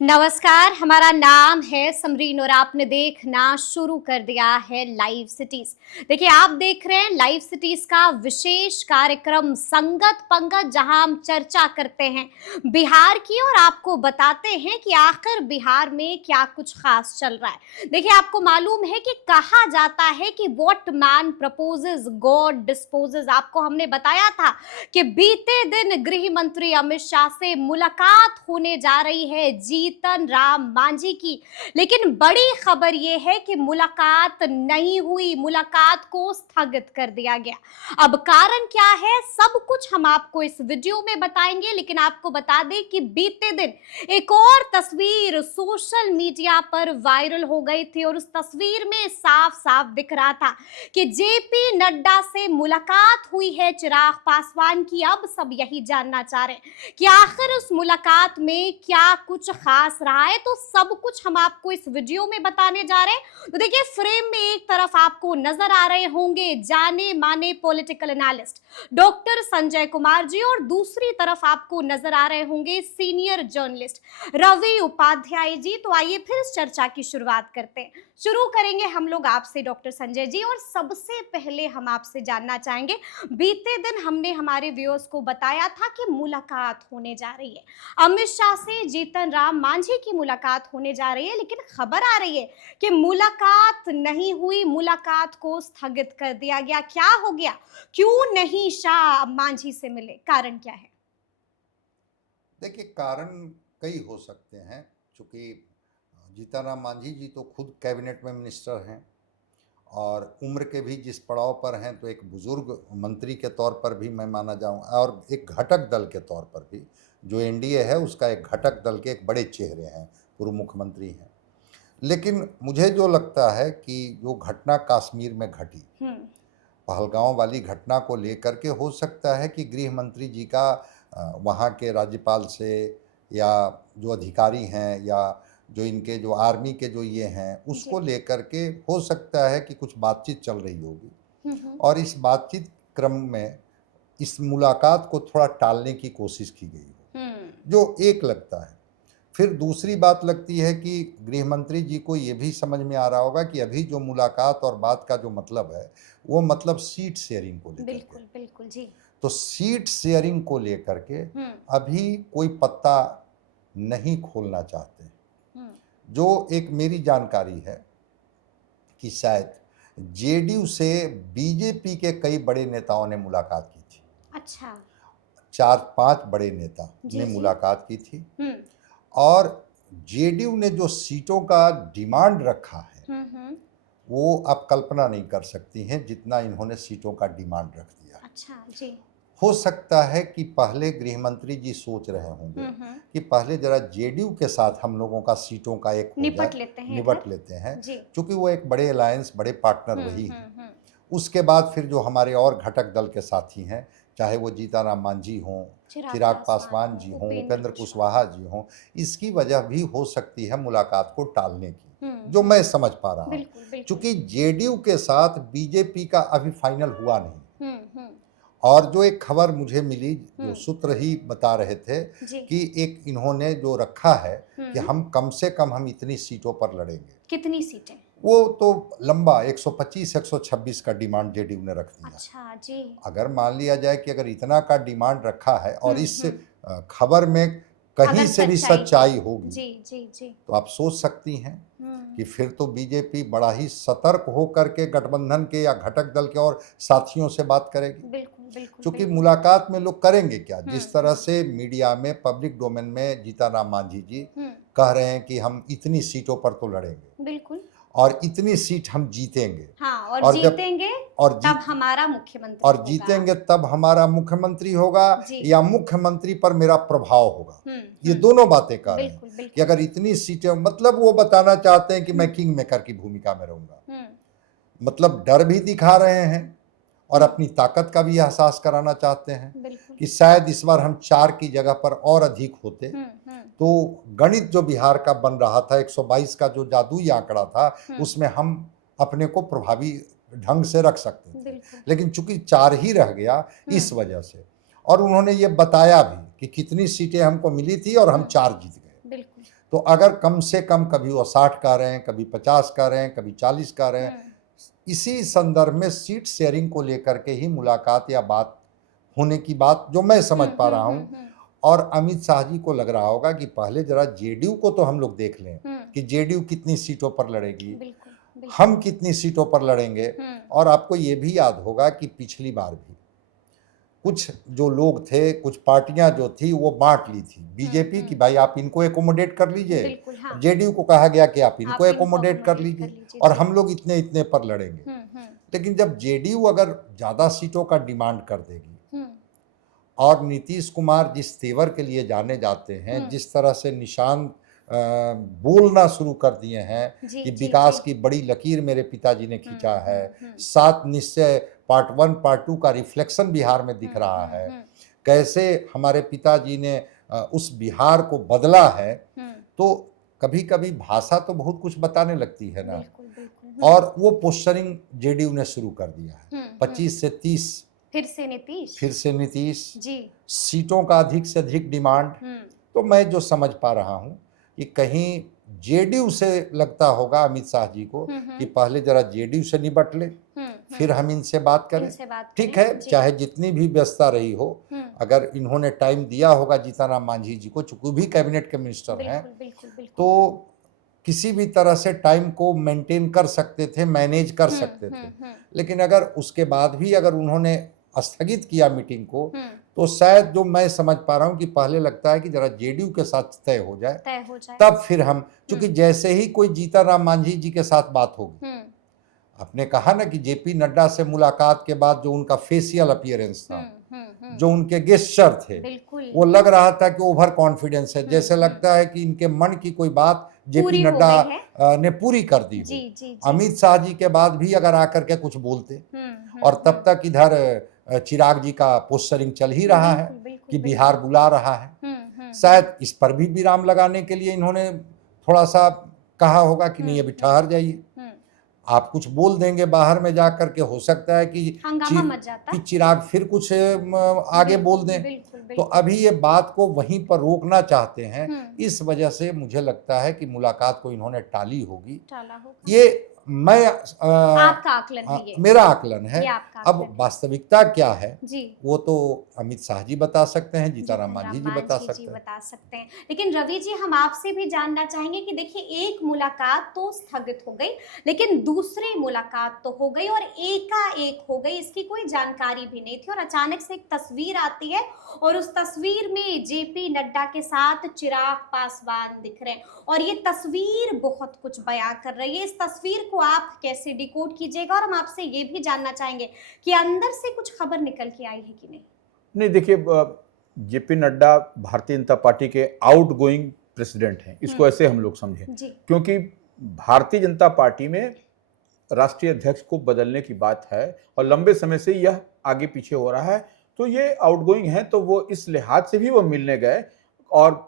नमस्कार, हमारा नाम है समरीन और आपने देखना शुरू कर दिया है लाइव सिटीज। देखिए, आप देख रहे हैं लाइव सिटीज का विशेष कार्यक्रम संगत पंगत, जहां हम चर्चा करते हैं बिहार की और आपको बताते हैं कि आखिर बिहार में क्या कुछ खास चल रहा है। देखिए, आपको मालूम है कि कहा जाता है कि what man proposes God disposes. आपको हमने बताया था कि बीते दिन गृह मंत्री अमित शाह से मुलाकात होने जा रही है जीतन राम मांझी की, लेकिन बड़ी खबर यह है कि मुलाकात नहीं हुई, मुलाकात को स्थगित कर दिया गया। अब कारण क्या है, सब कुछ हम आपको इस वीडियो में बताएंगे, लेकिन आपको बता दें कि बीते दिन एक और तस्वीर सोशल मीडिया पर वायरल हो गई थी और उस तस्वीर में साफ साफ दिख रहा था कि जेपी नड्डा से मुलाकात हुई है चिराग पासवान की। अब सब यही जानना चाह रहे हैं कि आखिर उस मुलाकात में क्या कुछ खास रहा है, तो सब कुछ हम आपको इस वीडियो में बताने जा रहे हैं। तो देखिए, फ्रेम में एक तरफ आपको नजर आ रहे होंगे जाने माने political analyst doctor Sanjay Kumar ji और दूसरी तरफ आपको नजर आ रहे होंगे सीनियर जर्नलिस्ट रवि उपाध्याय जी। तो आइए फिर इस चर्चा की शुरुआत करते हैं। शुरू करेंगे हम लोग आपसे डॉक्टर संजय जी, और सबसे पहले हम आपसे जानना चाहेंगे, बीते दिन हमने हमारे व्यूअर्स को बताया था कि मुलाकात होने जा रही है, अमित शाह से जीतन राम मांझी की मुलाकात होने जा रही है, लेकिन खबर आ रही है कि मुलाकात नहीं हुई, मुलाकात को स्थगित कर दिया गया। क्या हो गया, क्यों नहीं शाह मांझी से मिले, कारण क्या है? देखिए, कारण कई हो सकते हैं। चूँकि जीतनराम मांझी जी तो खुद कैबिनेट में मिनिस्टर हैं और उम्र के भी जिस पड़ाव पर हैं, तो एक बुज़ुर्ग मंत्री के तौर पर भी मैं माना जाऊँ और एक घटक दल के तौर पर भी, जो एनडीए है उसका एक घटक दल के एक बड़े चेहरे हैं, पूर्व मुख्यमंत्री हैं। लेकिन मुझे जो लगता है कि जो घटना कश्मीर में घटी, पहलगांव वाली घटना को लेकर के, हो सकता है कि गृह मंत्री जी का वहाँ के राज्यपाल से या जो अधिकारी हैं या जो इनके जो आर्मी के जो ये हैं उसको लेकर के हो सकता है कि कुछ बातचीत चल रही होगी और इस बातचीत क्रम में इस मुलाकात को थोड़ा टालने की कोशिश की गई हो, जो एक लगता है। फिर दूसरी बात लगती है कि गृह मंत्री जी को ये भी समझ में आ रहा होगा कि अभी जो मुलाकात और बात का जो मतलब है वो मतलब सीट शेयरिंग को लेकर के। बिल्कुल बिल्कुल जी। तो सीट शेयरिंग को लेकर के अभी कोई पत्ता नहीं खोलना चाहते। जो एक मेरी जानकारी है कि शायद जेडीयू से बीजेपी के कई बड़े नेताओं ने मुलाकात की थी। अच्छा। 4-5 बड़े नेता ने मुलाकात की थी और जेडीयू ने जो सीटों का डिमांड रखा है वो आप कल्पना नहीं कर सकती हैं जितना इन्होंने सीटों का डिमांड रख दिया। अच्छा जी। हो सकता है कि पहले गृह मंत्री जी सोच रहे होंगे कि पहले जरा जेडीयू के साथ हम लोगों का सीटों का एक निपट लेते हैं क्योंकि वो एक बड़े अलायंस, बड़े पार्टनर वही हैं। उसके बाद फिर जो हमारे और घटक दल के साथी हैं, चाहे वो जीतनराम मांझी हों, चिराग पासवान जी हों, उपेंद्र कुशवाहा जी हों, इसकी वजह भी हो सकती है मुलाकात को टालने की, जो मैं समझ पा रहा हूँ। क्योंकि जेडीयू के साथ बीजेपी का अभी फाइनल हुआ नहीं। और जो एक खबर मुझे मिली, जो सूत्र ही बता रहे थे कि एक इन्होंने जो रखा है कि हम कम से कम हम इतनी सीटों पर लड़ेंगे। कितनी सीटें? वो तो लंबा 125-126 का डिमांड जेडीयू ने रख दिया। अच्छा जी। अगर मान लिया जाए कि अगर इतना का डिमांड रखा है और इस खबर में कहीं से भी सच्चाई होगी जी, तो आप सोच सकती हैं कि फिर तो बीजेपी बड़ा ही सतर्क होकर के गठबंधन के या घटक दल के और साथियों से बात करेगी। बिल्कुल। क्योंकि मुलाकात में लोग करेंगे क्या? जिस तरह से मीडिया में, पब्लिक डोमेन में जीतनराम मांझी जी कह रहे हैं कि हम इतनी सीटों पर तो लड़ेंगे, बिल्कुल, और इतनी सीट हम जीतेंगे। और जीतेंगे तब हमारा मुख्यमंत्री और जीतेंगे तब हमारा मुख्यमंत्री होगा या मुख्यमंत्री पर मेरा प्रभाव होगा। ये दोनों बातें कर रहे हैं कि अगर इतनी सीटें, मतलब वो बताना चाहते हैं कि मैं किंग मेकर की भूमिका में रहूंगा। मतलब डर भी दिखा रहे हैं और अपनी ताकत का भी एहसास कराना चाहते हैं कि शायद इस बार हम 4 की जगह पर और अधिक होते तो गणित जो बिहार का बन रहा था, 122 का जो जादुई आंकड़ा था, उसमें हम अपने को प्रभावी ढंग से रख सकते थे। लेकिन चूंकि 4 ही रह गया इस वजह से, और उन्होंने ये बताया भी कि कितनी सीटें हमको मिली थी और हम 4 जीत गए। तो अगर कम से कम कभी वो 60 कह रहे हैं, कभी 50 कह रहे हैं, कभी 40 कह रहे हैं, इसी संदर्भ में सीट शेयरिंग को लेकर के ही मुलाकात या बात होने की बात जो मैं समझ पा रहा हूँ। और अमित शाह जी को लग रहा होगा कि पहले जरा जेडीयू को तो हम लोग देख लें कि जेडीयू कितनी सीटों पर लड़ेगी, हम कितनी सीटों पर लड़ेंगे। और आपको ये भी याद होगा कि पिछली बार भी कुछ जो लोग थे, कुछ पार्टियां जो थी वो बांट ली थी बीजेपी की, भाई आप इनको एकोमोडेट कर लीजिए, जेडीयू को कहा गया कि आप इनको एकोमोडेट कर लीजिए और हम लोग इतने इतने पर लड़ेंगे। लेकिन जब जेडीयू अगर ज्यादा सीटों का डिमांड कर देगी और नीतीश कुमार जिस तेवर के लिए जाने जाते हैं, जिस तरह से निशान बोलना शुरू कर दिए हैं कि विकास की बड़ी लकीर मेरे पिताजी ने खींचा है, 7 निश्चय पार्ट 1 पार्ट 2 का रिफ्लेक्शन बिहार में दिख रहा है, कैसे हमारे पिताजी ने उस बिहार को बदला है, तो कभी कभी भाषा तो बहुत कुछ बताने लगती है ना। और वो पोस्टरिंग जेडीयू ने शुरू कर दिया है। 25 से 30 फिर से नीतीश जी, सीटों का अधिक से अधिक डिमांड। तो मैं जो समझ पा रहा हूं कि कहीं जेडीयू से लगता होगा अमित शाह जी को कि पहले जरा जेडीयू से निपट ले, फिर हम इनसे बात करें। ठीक है, चाहे जितनी भी व्यस्तता रही हो, अगर इन्होंने टाइम दिया होगा जीतनराम मांझी जी को, चूंकि भी कैबिनेट के मिनिस्टर हैं, तो किसी भी तरह से टाइम को मेंटेन कर सकते थे, मैनेज कर सकते थे। लेकिन अगर उसके बाद भी अगर उन्होंने स्थगित किया मीटिंग को, तो शायद जो मैं समझ पा रहा हूं कि पहले लगता है कि जरा जेडीयू के साथ तय हो जाए तब फिर हम, क्योंकि जैसे ही कोई जीतनराम मांझी जी के साथ बात होगी, आपने कहा ना कि जेपी नड्डा से मुलाकात के बाद जो उनका फेशियल अपीयरेंस था, जो उनके गेस्चर थे, वो लग रहा था कि ओवर कॉन्फिडेंस है, जैसे लगता है कि इनके मन की कोई बात जेपी नड्डा ने पूरी कर दी हो। अमित शाह जी के बाद भी अगर आकर के कुछ बोलते, और तब तक इधर चिराग जी का पोस्टरिंग चल ही रहा है कि बिहार बुला रहा है, शायद इस पर भी विराम लगाने के लिए इन्होंने थोड़ा सा कहा होगा कि नहीं अभी ठहर जाइए, आप कुछ बोल देंगे बाहर में जाकर के, हो सकता है कि चिराग फिर कुछ आगे बोल दें। तो अभी ये बात को वहीं पर रोकना चाहते हैं, इस वजह से मुझे लगता है कि मुलाकात को इन्होंने टाली होगी। ये मैं आपका आकलन है, ये मेरा आकलन है। अब वास्तविकता क्या है वो तो अमित शाह जी बता सकते हैं, जीतनराम मांझी जी बता सकते हैं। लेकिन रवि जी, हम आपसे भी जानना चाहेंगे कि देखिए, एक मुलाकात तो स्थगित हो गई, लेकिन दूसरी मुलाकात तो हो गई और एकाएक हो गई, इसकी कोई जानकारी भी नहीं थी, और अचानक से एक तस्वीर आती है और उस तस्वीर में जेपी नड्डा के साथ चिराग पासवान दिख रहे हैं, और ये तस्वीर बहुत कुछ बयां कर रही है। इस तस्वीर को आप कैसे डिकोड कीजिएगा, और हम आपसे ये भी जानना चाहेंगे कि अंदर से कुछ खबर निकल के आई है कि नहीं? नहीं, देखिए, जेपी नड्डा भारतीय जनता पार्टी के आउटगोइंग प्रेसिडेंट हैं, इसको ऐसे हम लोग समझें, क्योंकि भारतीय जनता पार्टी में राष्ट्रीय अध्यक्ष को बदलने की बात है और लंबे समय से यह आगे पीछे हो रहा है, तो ये आउटगोइंग है, तो वो इस लिहाज से भी वो मिलने गए। और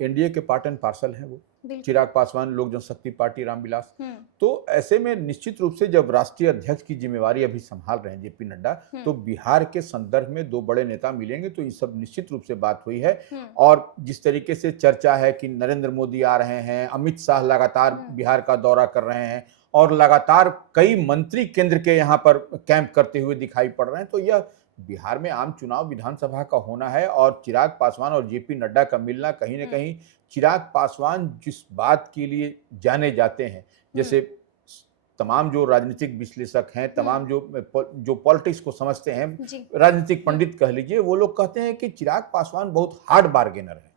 एनडीए के पार्ट एंड पार्सल हैं वो, चिराग पासवान, लोक जनशक्ति पार्टी, रामविलास। तो ऐसे में निश्चित रूप से जब राष्ट्रीय अध्यक्ष की जिम्मेवारी अभी संभाल रहे हैं जेपी नड्डा, तो बिहार के संदर्भ में 2 बड़े नेता मिलेंगे, तो ये सब निश्चित रूप से बात हुई है। और जिस तरीके से चर्चा है कि नरेंद्र मोदी आ रहे हैं, अमित शाह लगातार बिहार का दौरा कर रहे हैं और लगातार कई मंत्री केंद्र के यहाँ पर कैंप करते हुए दिखाई पड़ रहे हैं, तो यह बिहार में आम चुनाव विधानसभा का होना है। और चिराग पासवान और जेपी नड्डा का मिलना कहीं ना कहीं, चिराग पासवान जिस बात के लिए जाने जाते हैं, जैसे तमाम जो राजनीतिक विश्लेषक हैं, तमाम जो पॉलिटिक्स को समझते हैं, राजनीतिक पंडित कह लीजिए, वो लोग कहते हैं कि चिराग पासवान बहुत हार्ड बार्गेनर है।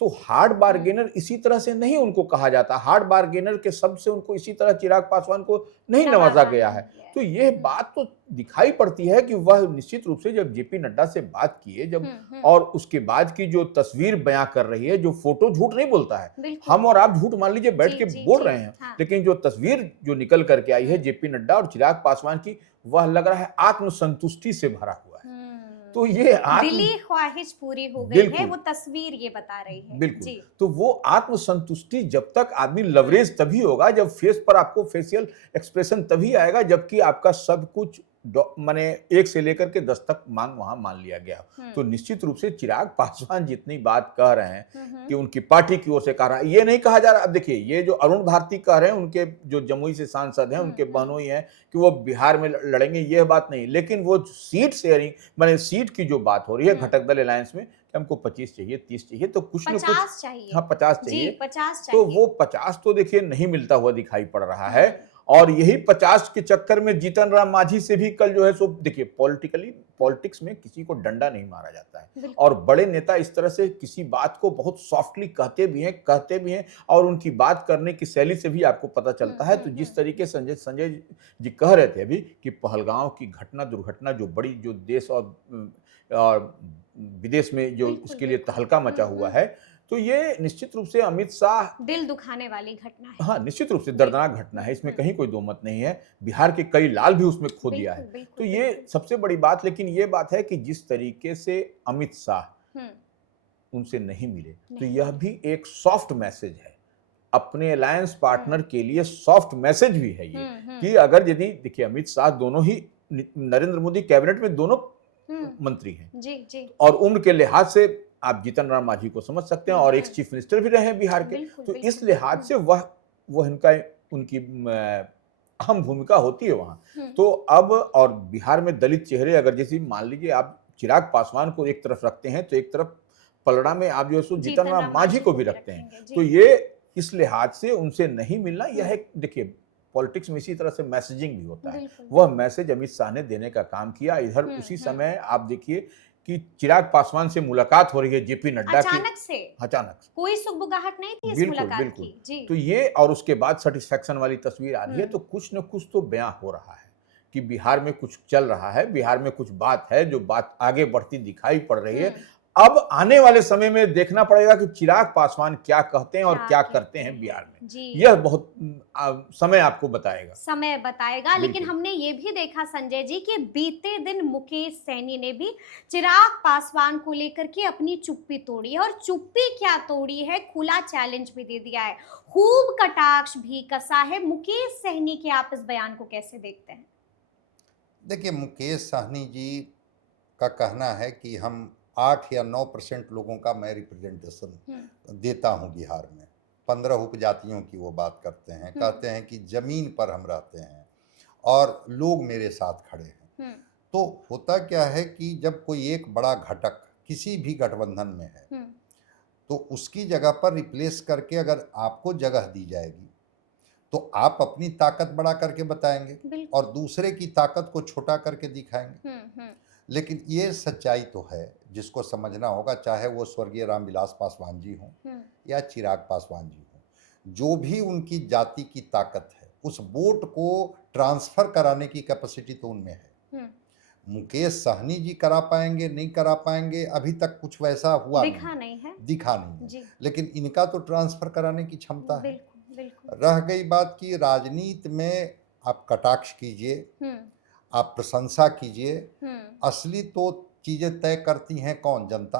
तो हार्ड बार्गेनर इसी तरह से नहीं उनको कहा जाता, हार्ड बार्गेनर के शब्द से उनको इसी तरह चिराग पासवान को नहीं नवाजा गया है। तो यह बात तो दिखाई पड़ती है कि वह निश्चित रूप से जब जेपी नड्डा से बात किए, जब और उसके बाद की जो तस्वीर बयां कर रही है, जो फोटो झूठ नहीं बोलता है, हम और आप झूठ मान लीजिए बैठ के बोल रहे हैं, लेकिन जो तस्वीर जो निकल करके आई है जेपी नड्डा और चिराग पासवान की, वह लग रहा है आत्मसंतुष्टि से भरा हुआ है। तो ये दिली ख्वाहिश पूरी हो गई है, वो तस्वीर ये बता रही है। बिल्कुल। तो वो आत्मसंतुष्टि जब तक आदमी, लवरेज तभी होगा जब फेस पर आपको फेशियल एक्सप्रेशन तभी आएगा जबकि आपका सब कुछ माने 1 से लेकर के 10 तक मांग वहां मान लिया गया। तो निश्चित रूप से चिराग पासवान जितनी बात कह रहे हैं कि उनकी पार्टी की ओर से कह रहा है, ये नहीं कहा जा रहा। अब देखिए, ये जो अरुण भारती कह रहे हैं, उनके जो जमुई से सांसद हैं, उनके बहनोई हैं कि वो बिहार में लड़ेंगे, ये बात नहीं। लेकिन वो सीट शेयरिंग, माने सीट की जो बात हो रही है घटक दल अलायंस में, कि हमको 25 चाहिए, 30 चाहिए, तो कुछ न कुछ 50 चाहिए। हाँ 50 चाहिए। 50 तो चाहिए। वो 50 तो देखिए नहीं मिलता हुआ दिखाई पड़ रहा है। और यही 50 के चक्कर में जीतन राम मांझी से भी कल जो है सो, देखिए पॉलिटिक्स में किसी को डंडा नहीं मारा जाता है। और बड़े नेता इस तरह से किसी बात को बहुत सॉफ्टली कहते भी हैं और उनकी बात करने की शैली से भी आपको पता चलता है। तो जिस तरीके से संजय जी कह रहे थे अभी कि पहलगांव की दुर्घटना जो बड़ी, जो देश और विदेश में जो इसके लिए तहलका मचा हुआ है, तो ये निश्चित रूप से अमित शाह, दिल दुखाने वाली घटना है। हाँ निश्चित रूप से दर्दनाक घटना है, इसमें कहीं कोई दो मत नहीं है। बिहार के कई लाल भी उसमें खो दिया है। तो ये सबसे बड़ी बात, लेकिन ये बात है कि जिस तरीके से अमित शाह उनसे नहीं मिले, तो यह भी एक सॉफ्ट मैसेज है अपने अलायंस पार्टनर के लिए। सॉफ्ट मैसेज भी है ये कि अगर यदि देखिए, अमित शाह दोनों ही नरेंद्र मोदी कैबिनेट में दोनों मंत्री हैं जी। और उम्र के लिहाज से आप जीतन राम मांझी को समझ सकते हैं, और एक चीफ मिनिस्टर भी रहे हैं बिहार के। तो इस लिहाज से वह उनकी अहम भूमिका होती है वहां। तो अब, और बिहार में दलित चेहरे, अगर जैसे मान लीजिए आप चिराग पासवान को एक तरफ रखते हैं, तो एक तरफ पलड़ा में आप जो है जीतन राम मांझी को भी रखते हैं। तो ये इस लिहाज से उनसे नहीं मिलना, यह एक, देखिए पॉलिटिक्स में इसी तरह से मैसेजिंग भी होता है। वह मैसेज अमित शाह ने देने का काम किया। इधर उसी समय आप देखिए कि चिराग पासवान से मुलाकात हो रही है जेपी नड्डा की, अचानक कोई सुगबुगाहट नहीं थी इस मुलाकात की। जी। तो ये, और उसके बाद सेटिस्फैक्शन वाली तस्वीर आ रही है। तो कुछ न कुछ तो बयां हो रहा है कि बिहार में कुछ चल रहा है, बिहार में कुछ बात है, जो बात आगे बढ़ती दिखाई पड़ रही है। अब आने वाले समय में देखना पड़ेगा कि चिराग पासवान क्या कहते हैं और क्या करते हैं बिहार में। यह बहुत समय आपको बताएगा। लेकिन हमने ये भी देखा संजय जी कि बीते दिन मुकेश सहनी ने भी चिराग पासवान को लेकर के अपनी चुप्पी तोड़ी है, और चुप्पी क्या तोड़ी है, खुला चैलेंज भी दे दिया है, खूब कटाक्ष भी कसा है। मुकेश सहनी के आप इस बयान को कैसे देखते हैं? देखिए, मुकेश सहनी जी का कहना है कि हम 8 या 9% लोगों का मैं रिप्रेजेंटेशन देता हूं बिहार में। 15 उपजातियों की वो बात करते हैं, कहते हैं कि जमीन पर हम रहते हैं और लोग मेरे साथ खड़े हैं। तो होता क्या है कि जब कोई एक बड़ा घटक किसी भी गठबंधन में है, तो उसकी जगह पर रिप्लेस करके अगर आपको जगह दी जाएगी, तो आप अपनी ताकत बड़ा करके बताएंगे और दूसरे की ताकत को छोटा करके दिखाएंगे। लेकिन ये सच्चाई तो है जिसको समझना होगा, चाहे वो स्वर्गीय रामविलास पासवान जी हों या चिराग पासवान जी हों, जो भी उनकी जाति की ताकत है, उस वोट को ट्रांसफर कराने की कैपेसिटी तो उनमें है। मुकेश सहनी जी करा पाएंगे, नहीं करा पाएंगे, अभी तक कुछ वैसा हुआ दिखा नहीं है। लेकिन इनका तो ट्रांसफर कराने की क्षमता है। बिल्कुल। रह गई बात की राजनीति में आप कटाक्ष कीजिए, आप प्रशंसा कीजिए, असली तो चीजें तय करती हैं कौन? जनता।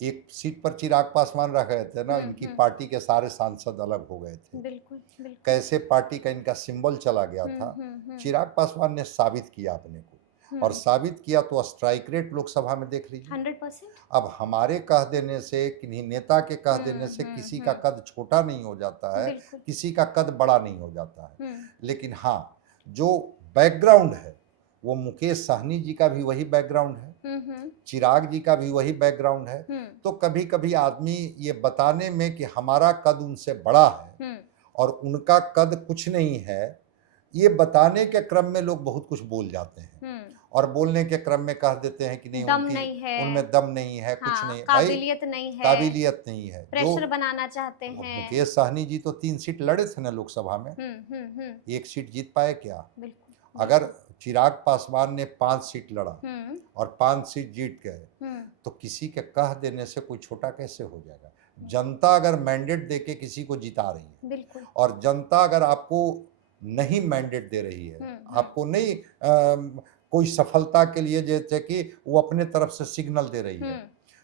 एक सीट पर चिराग पासवान रह गए थे ना, इनकी पार्टी के सारे सांसद अलग हो गए थे। बिल्कुल। कैसे पार्टी का इनका सिंबल चला गया था, चिराग पासवान ने साबित किया अपने को, और साबित किया तो स्ट्राइक रेट लोकसभा में देख लीजिए 100%। अब हमारे कह देने से, किन्हीं नेता के कह देने से किसी का कद छोटा नहीं हो जाता है, किसी का कद बड़ा नहीं हो जाता है। लेकिन हाँ, जो बैकग्राउंड है वो मुकेश सहनी जी का भी वही बैकग्राउंड है, चिराग जी का भी वही बैकग्राउंड है। तो कभी कभी आदमी ये बताने में कि हमारा कद उनसे बड़ा है और उनका कद कुछ नहीं है, ये बताने के क्रम में लोग बहुत कुछ बोल जाते हैं, और बोलने के क्रम में कह देते हैं कि नहीं, उनमें दम नहीं है, कुछ नहीं, काबिलियत नहीं है, प्रेशर बनाना चाहते हैं। मुकेश सहनी जी तो 3 सीट लड़े थे ना लोकसभा में, 1 सीट जीत पाए क्या? अगर चिराग पासवान ने 5 सीट लड़ा और 5 सीट जीत गए, तो किसी के कह देने से कोई छोटा कैसे हो जाएगा? जनता अगर मैंडेट देके किसी को जिता रही है, और जनता अगर आपको नहीं मैंडेट दे रही है, आपको नहीं कोई सफलता के लिए, जैसे कि वो अपने तरफ से सिग्नल दे रही है,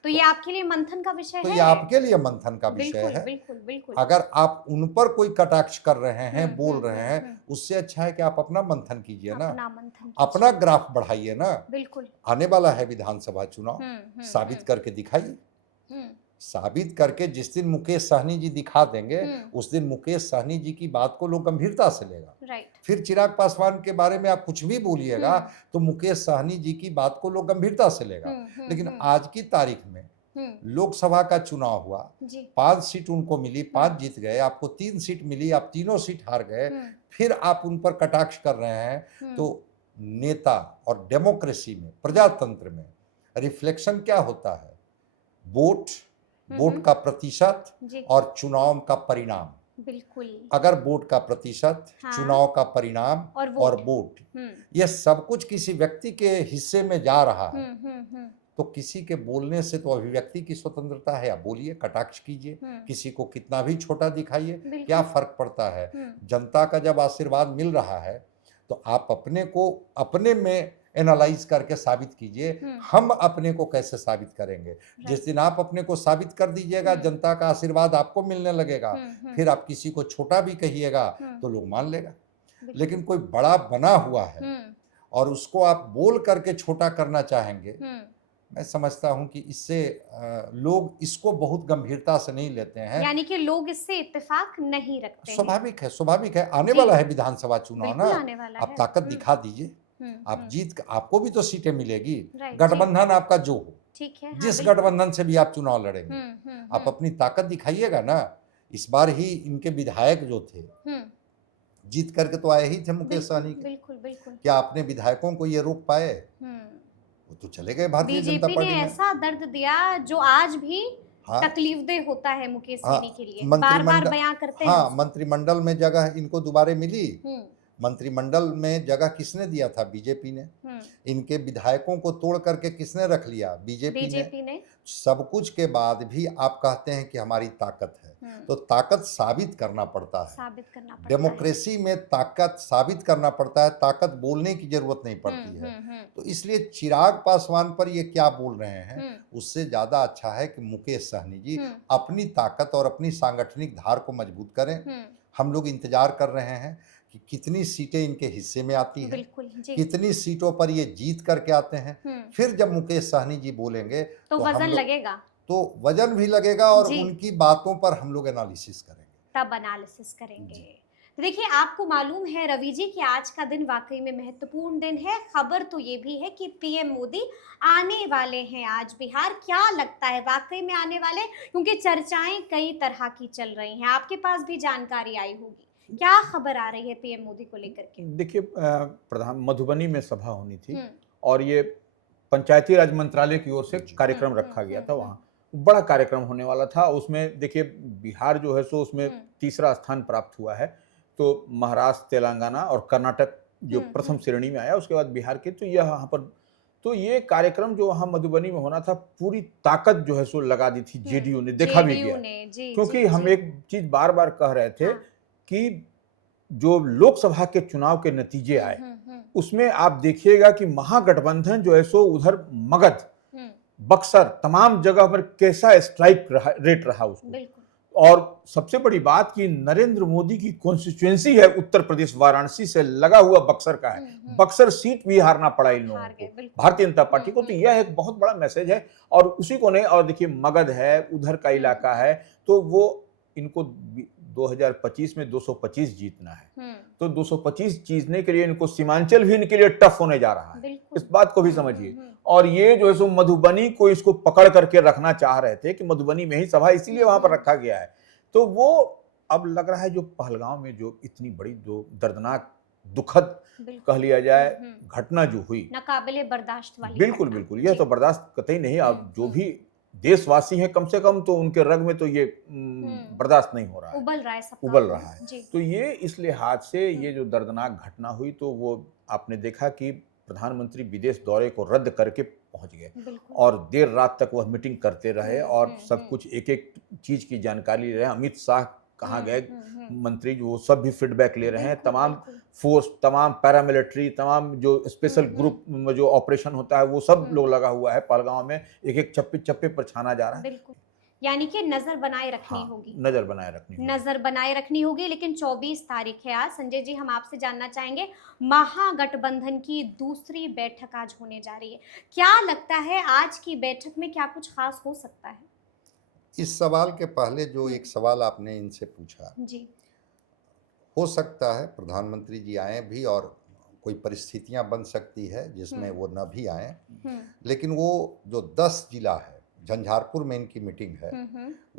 तो ये आपके लिए मंथन का विषय तो है। ये आपके लिए मंथन का विषय बिल्कुल है। बिल्कुल बिल्कुल। अगर आप उन पर कोई कटाक्ष कर रहे हैं, बोल रहे हम्म। हैं, उससे अच्छा है कि आप अपना मंथन कीजिए ना, अपना मंथन अपना कीजिए। ग्राफ बढ़ाइए ना। बिल्कुल। आने वाला है विधानसभा चुनाव, साबित करके दिखाइए। हम्म। साबित करके जिस दिन मुकेश सहनी जी दिखा देंगे, उस दिन मुकेश सहनी जी की बात को लोग गंभीरता से लेगा। राइट। फिर चिराग पासवान के बारे में आप कुछ भी बोलिएगा तो मुकेश सहनी जी की बात को लोग गंभीरता से लेगा। लेकिन आज की तारीख में लोकसभा का चुनाव हुआ, 5 सीट उनको मिली, 5 जीत गए, आपको 3 सीट मिली, आप तीनों सीट हार गए, फिर आप उन पर कटाक्ष कर रहे हैं। तो नेता और डेमोक्रेसी में, प्रजातंत्र में रिफ्लेक्शन क्या होता है? वोट का प्रतिशत और चुनाव का परिणाम। बिल्कुल। अगर वोट का प्रतिशत, चुनाव का परिणाम और वोट, ये सब कुछ किसी व्यक्ति के हिस्से में जा रहा है, तो किसी के बोलने से तो अभिव्यक्ति की स्वतंत्रता है, आप बोलिए, कटाक्ष कीजिए, किसी को कितना भी छोटा दिखाइए, क्या फर्क पड़ता है? जनता का जब आशीर्वाद मिल रहा है तो आप अपने को अपने में एनालाइज करके साबित कीजिए। हम अपने को कैसे साबित करेंगे? जिस दिन आप अपने को साबित कर दीजिएगा, जनता का आशीर्वाद आपको मिलने लगेगा, फिर आप किसी को छोटा भी कहिएगा तो लोग मान लेगा। लेकिन कोई बड़ा बना हुआ है और उसको आप बोल करके छोटा करना चाहेंगे, मैं समझता हूं कि इससे लोग इसको बहुत गंभीरता से नहीं लेते हैं। यानी कि लोग इससे इत्तेफाक नहीं रखते हैं। स्वाभाविक है, स्वाभाविक है। आने वाला है विधानसभा चुनाव ना, आप ताकत दिखा दीजिए, आप जीत, आपको भी तो सीटें मिलेगी। गठबंधन आपका जो हो, ठीक है, जिस गठबंधन से भी आप चुनाव लड़ेंगे, आप अपनी ताकत दिखाइएगा ना। इस बार ही इनके विधायक जो थे, जीत करके तो आए ही थे मुकेश सहनी के। बिल्कुल बिल्कुल। क्या आपने विधायकों को ये रोक पाए? वो तो चले गए भारतीय जनता पार्टी में। ऐसा दर्द दिया जो आज भी तकलीफदेह होता है मुकेश सहनी के लिए, बार-बार बयां करते हैं। मंत्रिमंडल में जगह इनको दोबारा मिली। मंत्रिमंडल में जगह किसने दिया था? बीजेपी ने। इनके विधायकों को तोड़ करके किसने रख लिया? बीजेपी ने। सब कुछ के बाद भी आप कहते हैं कि हमारी ताकत है, तो ताकत साबित करना पड़ता है। डेमोक्रेसी में ताकत साबित करना पड़ता है, ताकत बोलने की जरूरत नहीं पड़ती है। तो इसलिए चिराग पासवान पर ये क्या बोल रहे हैं, उससे ज्यादा अच्छा है कि मुकेश सहनी जी अपनी ताकत और अपनी सांगठनिक धार को मजबूत करें। हम लोग इंतजार कर रहे हैं कि कितनी सीटें इनके हिस्से में आती हैं, कितनी सीटों पर ये जीत करके आते हैं। फिर जब मुकेश सहनी जी बोलेंगे तो वजन लगेगा, तो वजन भी लगेगा और उनकी बातों पर हम लोग एनालिसिस करेंगे, तब एनालिसिस करेंगे। देखिए, आपको मालूम है रवि जी कि आज का दिन वाकई में महत्वपूर्ण दिन है। खबर तो ये भी है कि पीएम मोदी आने वाले हैं आज बिहार। क्या लगता है वाकई में आने वाले? क्योंकि चर्चाएं कई तरह की चल रही हैं, आपके पास भी जानकारी आई होगी, क्या खबर आ रही है पीएम मोदी को लेकर के? देखिए, प्रधान मधुबनी में सभा होनी थी और ये पंचायती राज मंत्रालय की ओर से कार्यक्रम रखा गया था। वहाँ बड़ा कार्यक्रम होने वाला था। उसमें देखिए, बिहार जो है सो उसमें तीसरा स्थान प्राप्त हुआ है, तो महाराष्ट्र, तेलंगाना और कर्नाटक जो प्रथम श्रेणी में आया, उसके बाद बिहार के। तो यहाँ पर तो ये कार्यक्रम जो वहाँ मधुबनी में होना था, पूरी ताकत जो है सो लगा दी थी जेडीयू ने। देखा भी गया, क्योंकि हम एक चीज बार बार कह रहे थे कि जो लोकसभा के चुनाव के नतीजे आए, उसमें आप देखिएगा कि महागठबंधन जो है सो उधर मगध, बक्सर, तमाम जगह पर कैसा स्ट्राइक रेट रहा उसको। और सबसे बड़ी बात कि नरेंद्र मोदी की कॉन्स्टिट्यूएंसी है उत्तर प्रदेश, वाराणसी से लगा हुआ बक्सर का है। बक्सर सीट भी हारना पड़ा इन लोगों को, भारतीय जनता पार्टी को। तो यह एक बहुत बड़ा मैसेज है और उसी को नहीं। और देखिए, मगध है, उधर का इलाका है, तो वो इनको 2025 में 225 जीतना है। तो 225 जीतने के लिए इनको सीमांचल भी इनके लिए टफ होने जा रहा है, इस बात को भी समझिए। और ये जो है सो मधुबनी को इसको पकड़ करके रखना चाह रहे थे कि मधुबनी में ही सभा, इसीलिए वहां पर रखा गया है। तो वो अब लग रहा है जो पहलगांव में जो इतनी बड़ी, जो दर्दनाक, दुखद कह लिया जाए घटना जो हुई, नाकाबिले बर्दाश्त वाली। बिल्कुल बिल्कुल, यह तो बर्दाश्त कतई नहीं। अब जो भी देशवासी हैं, कम से कम तो उनके रग में तो ये बर्दाश्त नहीं हो रहा है, उबल रहा है। तो ये इस लिहाज से ये जो दर्दनाक घटना हुई, तो वो आपने देखा कि प्रधानमंत्री विदेश दौरे को रद्द करके पहुंच गए और देर रात तक वह मीटिंग करते रहे और सब कुछ एक एक चीज की जानकारी ले रहे हैं। अमित शाह कहाँ गए, मंत्री जो, वो सब भी फीडबैक ले रहे हैं। तमाम फोर्स, तमाम पैरामिलिट्री, तमाम जो स्पेशल ग्रुप जो ऑपरेशन होता है वो सब लोग लगा हुआ है पहलगांव में। एक एक चप्पे चप्पे पर छाना जा रहा है। बिल्कुल, यानी कि नजर बनाए रखनी हाँ, होगी। नजर बनाए रखनी होगी। नजर बनाए रखनी होगी। लेकिन 24 तारीख है आज। संजय जी, हम आपसे जानना चाहेंगे, महागठबंधन की दूसरी बैठक आज होने जा रही है। क्या लगता है आज की बैठक में क्या कुछ खास हो सकता है? इस सवाल के पहले जो एक सवाल आपने इनसे पूछा, जी। हो सकता है प्रधानमंत्री जी आए भी और कोई परिस्थितियां बन सकती है जिसमें वो न भी आए, लेकिन वो जो 10 जिला है, झंझारपुर में इनकी मीटिंग है,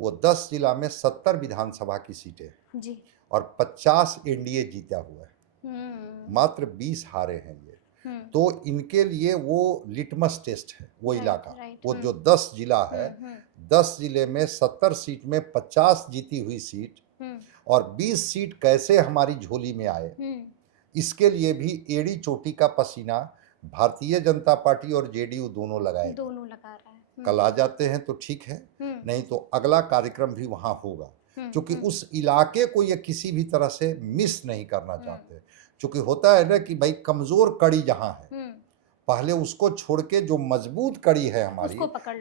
वो 10 जिला में 70 विधानसभा की सीटें हैं जी। और 50 एनडीए जीता हुआ है, मात्र 20 हारे हैं ये। तो इनके लिए वो लिटमस टेस्ट है वो इलाका। वो जो 10 जिला है, 10 जिले में 70 सीट में 50 जीती हुई सीट और 20 सीट कैसे हमारी झोली में आए, इसके लिए भी एड़ी चोटी का पसीना भारतीय जनता पार्टी और जेडीयू दोनों लगा रहा है। कल आ जाते हैं तो ठीक है, नहीं तो अगला कार्यक्रम भी वहां होगा, क्योंकि उस इलाके को ये किसी भी तरह से मिस नहीं करना चाहते। क्योंकि होता है ना कि भाई कमजोर कड़ी जहां है, पहले उसको छोड़ के जो मजबूत कड़ी है हमारी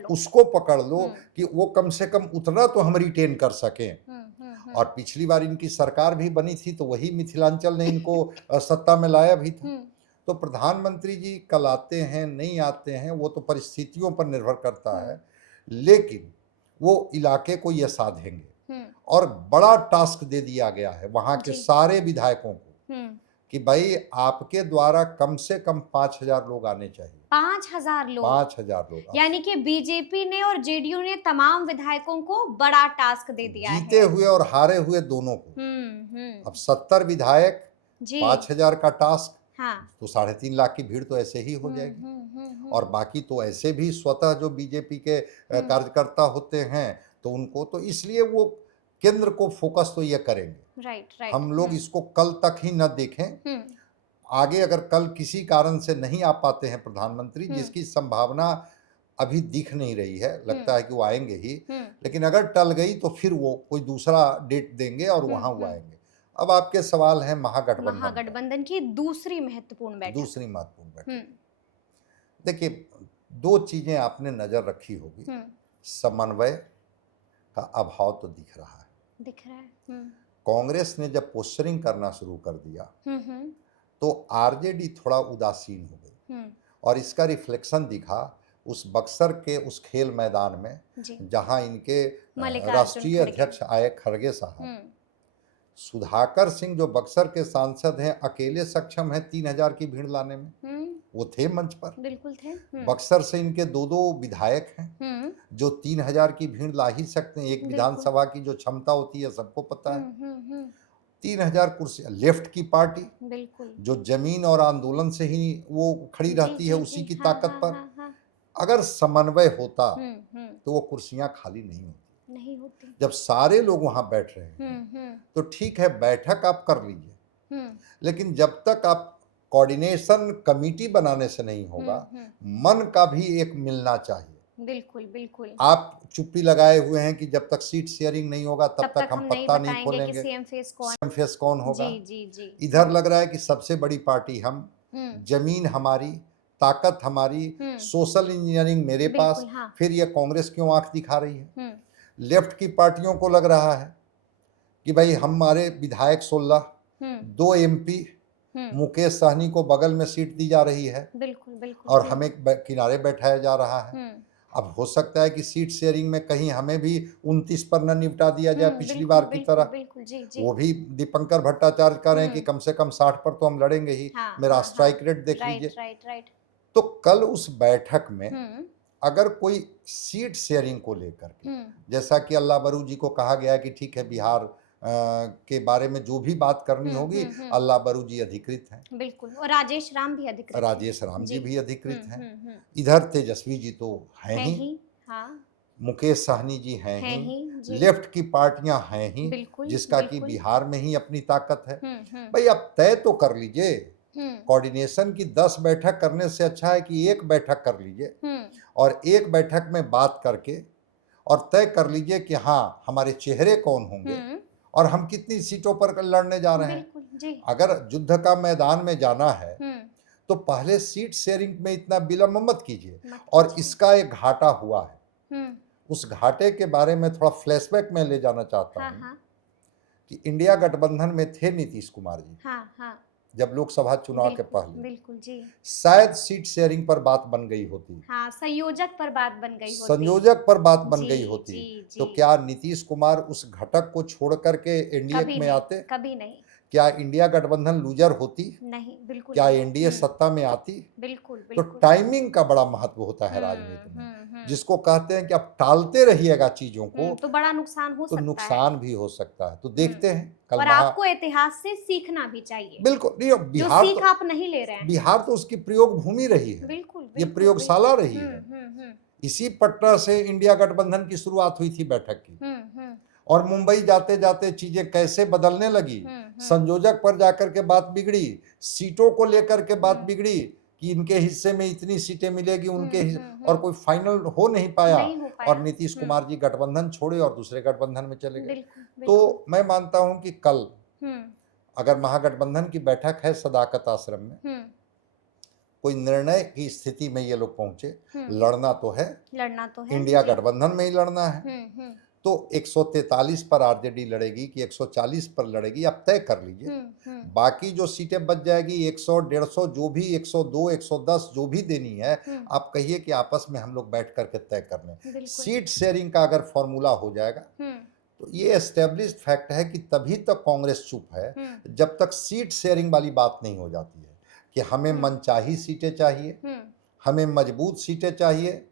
उसको पकड़ लो कि वो कम से कम उतना तो हम रिटेन कर सकें। और पिछली बार इनकी सरकार भी बनी थी तो वही मिथिलांचल ने इनको सत्ता में लाया भी था। तो प्रधानमंत्री जी कल आते हैं नहीं आते हैं वो तो परिस्थितियों पर निर्भर करता है, लेकिन वो इलाके को ये साधेंगे। और बड़ा टास्क दे दिया गया है वहां के सारे विधायकों को कि भाई आपके द्वारा कम से कम 5,000 लोग आने चाहिए। 5,000 लोग? 5,000 लोग, यानी कि बीजेपी ने और जेडीयू ने तमाम विधायकों को बड़ा टास्क दे दिया है, जीते हुए और हारे हुए दोनों को। अब 70 विधायक, 5,000 का टास्क, तो 3.5 लाख की भीड़ तो ऐसे ही हो जाएगी। और बाकी तो ऐसे भी स्वतः जो बीजेपी के कार्यकर्ता होते हैं तो उनको तो इसलिए वो केंद्र को फोकस तो ये करेंगे। राइट। हम लोग इसको कल तक ही न देखें, आगे अगर कल किसी कारण से नहीं आ पाते हैं प्रधानमंत्री, जिसकी संभावना अभी दिख नहीं रही है, लगता है कि वो आएंगे ही, लेकिन अगर टल गई तो फिर वो कोई दूसरा डेट देंगे और वहां वो आएंगे। अब आपके सवाल है महागठबंधन की दूसरी महत्वपूर्ण बैठक। देखिए, 2 चीजें आपने नजर रखी होगी। समन्वय का अभाव तो दिख रहा है। कांग्रेस ने जब पोस्टरिंग करना शुरू कर दिया तो आरजेडी थोड़ा उदासीन हो गई और इसका रिफ्लेक्शन दिखा उस बक्सर के उस खेल मैदान में जहां इनके राष्ट्रीय अध्यक्ष आए खड़गे साहब। सुधाकर सिंह जो बक्सर के सांसद हैं अकेले सक्षम हैं 3,000 की भीड़ लाने में, वो थे मंच पर, बिल्कुल थे। बक्सर से इनके 2 विधायक हैं जो 3,000 की भीड़ ला ही सकते हैं। एक विधानसभा की जो क्षमता होती है सबको पता है। 3,000 कुर्सी, लेफ्ट की पार्टी जो जमीन और आंदोलन से ही वो खड़ी रहती है उसी की ताकत पर, अगर समन्वय होता तो वो कुर्सियां खाली नहीं होती। जब सारे लोग वहां बैठ रहे हैं तो ठीक है, बैठक आप कर लीजिए, लेकिन जब तक आप कोऑर्डिनेशन कमेटी बनाने से नहीं होगा, मन का भी एक मिलना चाहिए। बिल्कुल। आप चुप्पी लगाए हुए हैं कि जब तक सीट शेयरिंग नहीं होगा तब तक हम पत्ता नहीं खोलेंगे, सीएम फेस कौन होगा। इधर लग रहा है कि सबसे बड़ी पार्टी हम, जमीन हमारी, ताकत हमारी, सोशल इंजीनियरिंग मेरे पास, फिर ये कांग्रेस क्यों आंख दिखा रही है। लेफ्ट की पार्टियों को लग रहा है कि भाई हमारे विधायक 16, 2 एमपी, मुकेश सहनी को बगल में सीट दी जा रही है, बिल्कुल, और हमें किनारे बैठाया जा रहा है। अब हो सकता है कि सीट शेयरिंग में कहीं हमें भी 29 पर न निपटा दिया जाए पिछली बार की तरह। वो भी दीपंकर भट्टाचार्य कह रहे हैं कि कम से कम 60 पर तो हम लड़ेंगे ही। मेरा स्ट्राइक रेट देख लीजिए। तो कल उस बैठक में अगर कोई सीट शेयरिंग को लेकर के, जैसा कि अल्लाह बरू जी को कहा गया है कि ठीक है बिहार के बारे में जो भी बात करनी होगी अल्लाह बरू जी अधिकृत हैं, बिल्कुल, और राजेश राम जी भी अधिकृत हैं। इधर तेजस्वी जी तो हैं ही, मुकेश सहनी जी हैं ही, लेफ्ट की पार्टियां हैं ही, जिसका कि बिहार में ही अपनी ताकत है। भाई आप तय तो कर लीजिए। कोऑर्डिनेशन की 10 बैठक करने से अच्छा है कि एक बैठक कर लीजिए और एक बैठक में बात करके और तय कर लीजिए कि हाँ हमारे चेहरे कौन होंगे और हम कितनी सीटों पर लड़ने जा रहे हैं। जी। अगर युद्ध का मैदान में जाना है हम्म, तो पहले सीट शेयरिंग में इतना विलंब मत कीजिए। मत और कीजिए। इसका एक घाटा हुआ है, हम्म, उस घाटे के बारे में थोड़ा फ्लैशबैक में ले जाना चाहता हाँ हूँ हाँ कि इंडिया गठबंधन में थे नीतीश कुमार जी हाँ हाँ, जब लोकसभा चुनाव के बिल्कुल पहले, बिल्कुल जी। शायद सीट शेयरिंग पर बात बन गई होती, हाँ, संयोजक पर बात बन गई होती। संयोजक पर बात बन जी गई होती, जी तो जी, क्या नीतीश कुमार उस घटक को छोड़ करके एनडीए कभी में नहीं, आते? कभी नहीं, क्या इंडिया गठबंधन लूजर होती? नहीं, बिल्कुल क्या नहीं। एनडीए सत्ता में आती? बिल्कुल तो बिल्कुल। टाइमिंग का बड़ा महत्व होता है राजनीति में, हम्म, जिसको कहते हैं कि आप टालते रहिएगा चीजों को तो बड़ा नुकसान हो तो सकता है। नुकसान भी हो सकता है। तो देखते हैं कल और आपको इतिहास से सीखना भी चाहिए, बिल्कुल नहीं, जो बिहार सीख तो आप नहीं ले रहे हैं। बिहार तो उसकी प्रयोग भूमि रही है, बिल्कुल ये बिल्कुल प्रयोगशाला बिल्कुल। रही है। इसी पटना से इंडिया गठबंधन की शुरुआत हुई थी बैठक की, और मुंबई जाते जाते चीजें कैसे बदलने लगी। संयोजक पर जाकर के बात बिगड़ी, सीटों को लेकर के बात बिगड़ी कि इनके हिस्से में इतनी सीटें मिलेगी, उनके और कोई फाइनल हो नहीं पाया। नहीं हो पाया। और नीतीश कुमार जी गठबंधन छोड़े और दूसरे गठबंधन में चले गए। बिल्कुल तो मैं मानता हूं कि कल बिल्कुल। अगर महागठबंधन की बैठक है सदाकत आश्रम में, कोई निर्णय की स्थिति में ये लोग पहुंचे, लड़ना तो है, इंडिया जी। गठबंधन में ही लड़ना है, तो 143 पर आरजेडी लड़ेगी कि 140 पर लड़ेगी, आप तय कर लीजिए। बाकी जो सीटें बच जाएगी 100, 150 जो भी 102, 110 जो भी देनी है, आप कहिए कि आपस में हम लोग बैठ करके तय कर लें। सीट शेयरिंग का अगर फॉर्मूला हो जाएगा तो ये एस्टेब्लिश्ड फैक्ट है कि तभी तक कांग्रेस चुप है जब तक सीट शेयरिंग वाली बात नहीं हो जाती है कि हमें मनचाही सीटें चाहिए, हमें मजबूत सीटें चाहिए।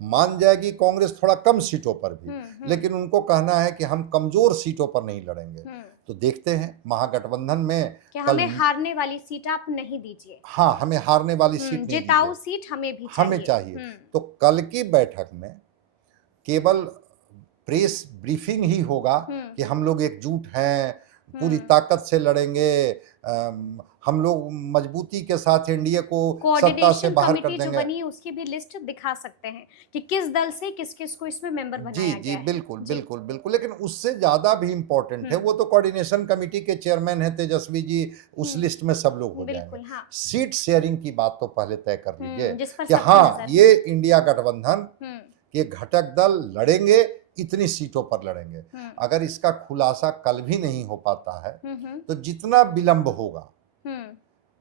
मान जाएगी कांग्रेस थोड़ा कम सीटों पर भी, लेकिन उनको कहना है कि हम कमजोर सीटों पर नहीं लड़ेंगे। तो देखते हैं महागठबंधन में कि हमें हारने वाली सीट आप नहीं दीजिए। हाँ, हमें हारने वाली सीट नहीं जिताऊ सीट हमें भी चाहिए। हमें चाहिए। तो कल की बैठक में केवल प्रेस ब्रीफिंग ही होगा कि हम लोग एकजुट हैं, पूरी ताकत से लड़ेंगे, हम लोग मजबूती के साथ एनडीए को सत्ता से बाहर कर देंगे। जो बनी है उसकी भी लिस्ट दिखा सकते हैं कि किस दल से किस किस को इसमें मेंबर बनाया जी गया है। बिल्कुल बिल्कुल बिल्कुल। लेकिन उससे ज्यादा भी इम्पोर्टेंट है, वो तो कोऑर्डिनेशन कमेटी के चेयरमैन है तेजस्वी जी, उस लिस्ट में सब लोग हो जाएंगे। हाँ। सीट शेयरिंग की बात तो पहले तय कर लीजिए जिस पर कि हाँ, ये इंडिया गठबंधन के घटक दल लड़ेंगे, इतनी सीटों पर लड़ेंगे। अगर इसका खुलासा कल भी नहीं हो पाता है तो जितना विलंब होगा,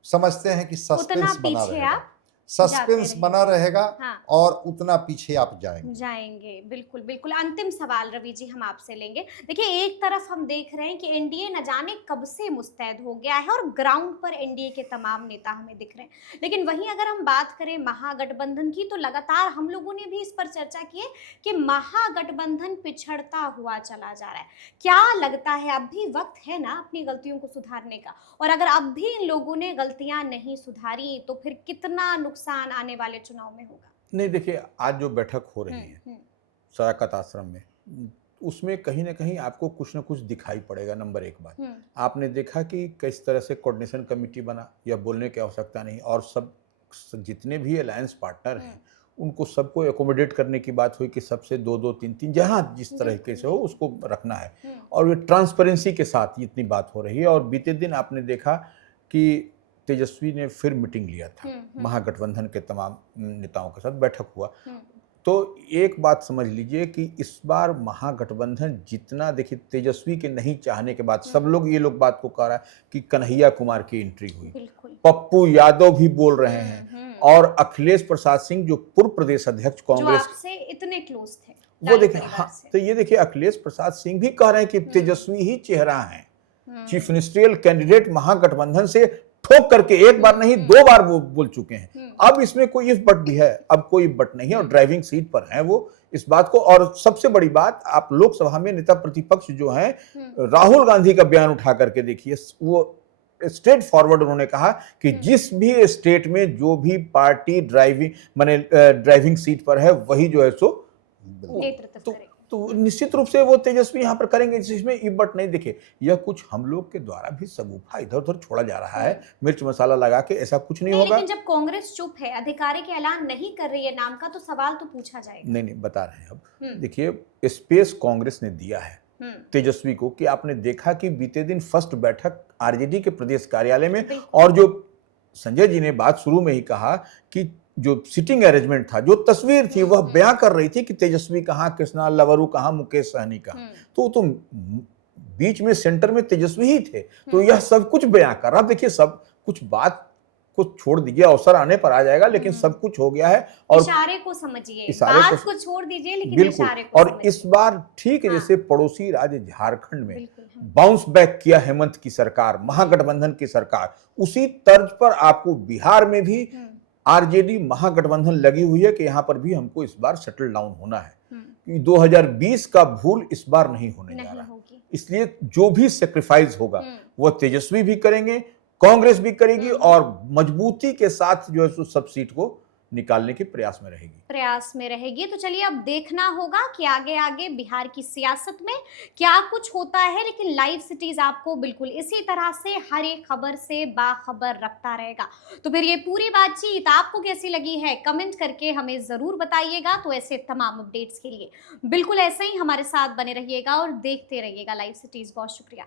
समझते हैं कि सस्पेंस बना रहेगा, सस्पेंस बना रहेगा। हाँ। और उतना पीछे आप जाएंगे। बिल्कुल बिल्कुल। अंतिम सवाल रवि जी हम आपसे लेंगे। देखिए, एक तरफ हम देख रहे हैं कि एनडीए न जाने कब से मुस्तैद हो गया है और ग्राउंड पर एनडीए के तमाम नेता हमें दिख रहे हैं, लेकिन वहीं अगर हम बात करें महागठबंधन की तो लगातार हम लोगों ने भी इस पर चर्चा की है कि महागठबंधन पिछड़ता हुआ चला जा रहा है। क्या लगता है अब भी वक्त है ना अपनी गलतियों को सुधारने का? और अगर अब भी इन लोगों ने गलतियां नहीं सुधारी तो फिर कितना नुकसान आने वाले चुनाव में होगा? नहीं, देखिए, आज जो बैठक हो रही है सदाकत आश्रम में, उसमें कहीं ना कहीं आपको कुछ ना कुछ दिखाई पड़ेगा। नंबर एक बात, आपने देखा कि किस तरह से कोऑर्डिनेशन कमेटी बना, यह बोलने की आवश्यकता नहीं, और सब जितने भी अलायंस पार्टनर हैं उनको सबको एकोमोडेट करने की बात हुई कि सबसे 2-2, 3-3 जहाँ जिस तरीके से हो उसको रखना है, और ये ट्रांसपेरेंसी के साथ इतनी बात हो रही है। और बीते दिन आपने देखा कि तेजस्वी ने फिर मीटिंग लिया था, महागठबंधन के तमाम नेताओं के साथ बैठक हुआ। तो एक बात समझ लीजिए कि इस बार महागठबंधन जितना, देखिए, तेजस्वी के नहीं चाहने के बाद सब लोग ये लोग बात को कह रहा है कि कन्हैया कुमार की एंट्री हुई, पप्पू यादव भी बोल रहे हैं, और अखिलेश प्रसाद सिंह जो पूर्व प्रदेश अध्यक्ष कांग्रेस से इतने क्लोज थे, वो देखिए, हाँ, तो ये देखिए अखिलेश प्रसाद सिंह भी कह रहे हैं कि तेजस्वी ही चेहरा है, चीफ मिनिस्ट्रियल कैंडिडेट महागठबंधन से ठोक करके एक बार नहीं 2 बार वो बोल चुके हैं। अब इसमें कोई इफ बट भी है, अब कोई बट नहीं है, और ड्राइविंग सीट पर है वो इस बात को। और सबसे बड़ी बात, आप लोकसभा में नेता प्रतिपक्ष जो है राहुल गांधी का बयान उठा करके देखिए, वो स्ट्रेट फॉरवर्ड उन्होंने कहा कि जिस भी स्टेट में जो भी पार्टी ड्राइविंग सीट पर है वही जो है सो तो निश्चित रूप से वो तेजस्वी यहाँ पर करेंगे, जिसमें इबट नहीं। दिखे, यह कुछ हम लोग के द्वारा भी सगुफा इधर उधर छोड़ा जा रहा है, मिर्च मसाला लगा के, ऐसा कुछ नहीं होगा। लेकिन जब कांग्रेस चुप है, आधिकारिक ऐलान नहीं कर रही है नाम का, तो सवाल तो पूछा जाएगा। नहीं, बता रहे हैं अब। देखिए, स्पेस कांग्रेस ने दिया है, तेजस्वी को कि आपने देखा कि बीते दिन फर्स्ट बैठक आरजेडी के प्रदेश कार्यालय में, और जो संजय जी ने बात शुरू में ही कहा कि जो सिटिंग अरेंजमेंट था, जो तस्वीर थी वह बयां कर रही थी कि तेजस्वी कहाँ, कृष्णा लवरू कहाँ, मुकेश सहनी कहाँ, तो बीच में सेंटर में तेजस्वी ही थे। तो यह सब कुछ बयां कर रहा। देखिए सब कुछ बात को छोड़ दीजिए, अवसर आने पर आ जाएगा, लेकिन सब कुछ हो गया है। और इशारे को समझिए, बात को छोड़ दीजिए, लेकिन इशारे को और इस बार ठीक है, जैसे पड़ोसी राज्य झारखंड में बाउंस बैक किया हेमंत की सरकार, महागठबंधन की सरकार, उसी तर्ज पर आपको बिहार में भी आरजेडी महागठबंधन लगी हुई है कि यहां पर भी हमको इस बार सेटल डाउन होना है। 2020 का भूल इस बार नहीं होने जा रहा, इसलिए जो भी सेक्रीफाइस होगा वह तेजस्वी भी करेंगे, कांग्रेस भी करेगी, और मजबूती के साथ जो है सब सीट को निकालने के प्रयास में रहेगी। तो चलिए अब देखना होगा कि आगे आगे बिहार की सियासत में क्या कुछ होता है, लेकिन लाइव सिटीज आपको बिल्कुल इसी तरह से हर एक खबर से बाखबर रखता रहेगा। तो फिर ये पूरी बातचीत आपको कैसी लगी है, कमेंट करके हमें जरूर बताइएगा। तो ऐसे तमाम अपडेट्स के लिए बिल्कुल ऐसे ही हमारे साथ बने रहिएगा और देखते रहिएगा लाइव सिटीज। बहुत शुक्रिया।